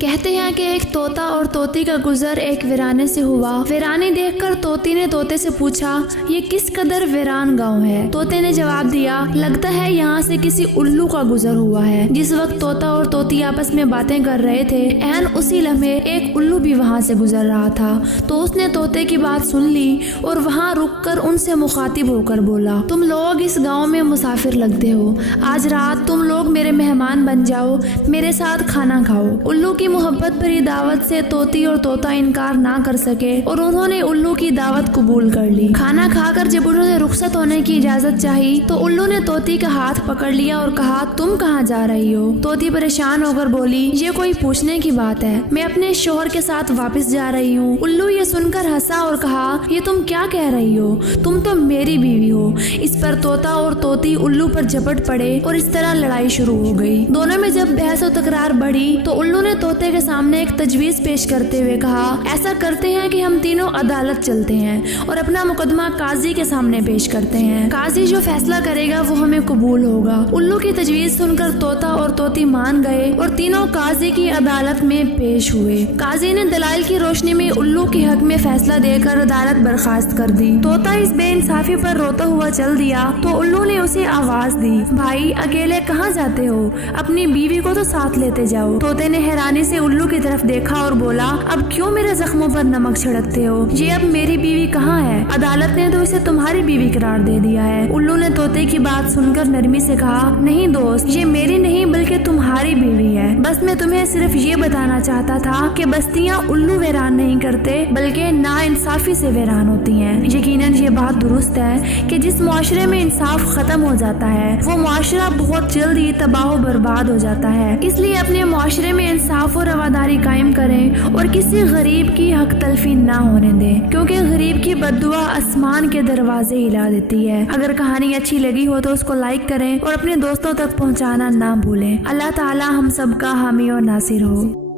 کہتے ہیں کہ ایک طوطا اور طوطی کا گزر ایک ویرانے سے ہوا۔ ویرانی دیکھ کر طوطی نے طوطے سے پوچھا، یہ کس قدر ویران گاؤں ہے؟ طوطے نے جواب دیا، لگتا ہے یہاں سے کسی الو کا گزر ہوا ہے۔ جس وقت طوطا اور طوطی آپس میں باتیں کر رہے تھے، عین اسی لمحے ایک الو بھی وہاں سے گزر رہا تھا۔ تو اس نے طوطے کی بات سن لی اور وہاں رک کر ان سے مخاطب ہو کر بولا، تم لوگ اس گاؤں میں مسافر لگتے ہو، آج رات تم لوگ میرے مہمان بن جاؤ، میرے ساتھ کھانا کھاؤ۔ الو کی محبت بھری دعوت سے طوطی اور طوطا انکار نہ کر سکے اور انہوں نے الو کی دعوت قبول کر لی۔ کھانا کھا کر جب انہوں نے رخصت ہونے کی اجازت چاہی تو الو نے طوطی کا ہاتھ پکڑ لیا اور کہا، تم کہاں جا رہی ہو؟ طوطی پریشان ہو کر بولی، یہ کوئی پوچھنے کی بات ہے، میں اپنے شوہر کے ساتھ واپس جا رہی ہوں۔ الو یہ سن کر ہنسا اور کہا، یہ تم کیا کہہ رہی ہو؟ تم تو میری بیوی ہو۔ اس پر طوطا اور طوطی الو پر جھپٹ پڑے اور اس طرح لڑائی شروع ہو گئی۔ دونوں میں جب بحث و تکرار بڑھی تو الو نے طوطے کے سامنے ایک تجویز پیش کرتے ہوئے کہا، ایسا کرتے ہیں کہ ہم تینوں عدالت چلتے ہیں اور اپنا مقدمہ قاضی کے سامنے پیش کرتے ہیں، قاضی جو فیصلہ کرے گا وہ ہمیں قبول ہوگا۔ الو کی تجویز سن کر طوطا اور طوطی مان گئے اور تینوں قاضی کی عدالت میں پیش ہوئے۔ قاضی نے دلائل کی روشنی میں الو کے حق میں فیصلہ دے کر عدالت برخاست کر دی۔ طوطا اس بے انصافی پر روتا ہوا چل دیا تو الو نے اسے آواز دی، بھائی اکیلے کہاں جاتے ہو؟ اپنی بیوی کو تو ساتھ لیتے جاؤ۔ طوطے نے حیرانی سے الو کی طرف دیکھا اور بولا، اب کیوں میرے زخموں پر نمک چھڑکتے ہو؟ یہ اب میری بیوی کہاں ہے؟ عدالت نے تو اسے تمہاری بیوی قرار دے دیا ہے۔ الو نے طوطے کی بات سن کر نرمی سے کہا، نہیں دوست، یہ میری نہیں بلکہ تمہاری بیوی ہے۔ بس میں تمہیں صرف یہ بتانا چاہتا تھا کہ بستیاں الو ویران نہیں کرتے بلکہ نا انصافی سے ویران ہوتی ہیں۔ یقیناً یہ بات درست ہے کہ جس معاشرے میں انصاف ختم ہو جاتا ہے وہ معاشرہ بہت جلد ہی تباہ و برباد ہو جاتا ہے۔ اس لیے اپنے معاشرے میں انصاف و رواداری قائم کریں اور کسی غریب کی حق تلفی نہ ہونے دیں، کیونکہ غریب کی بد دعا آسمان کے دروازے ہلا دیتی ہے۔ اگر کہانی اچھی لگی ہو تو اس کو لائک کریں اور اپنے دوستوں تک پہنچانا نہ بھولیں۔ اللہ تعالی ہم سب کا حامی اور ناصر ہو۔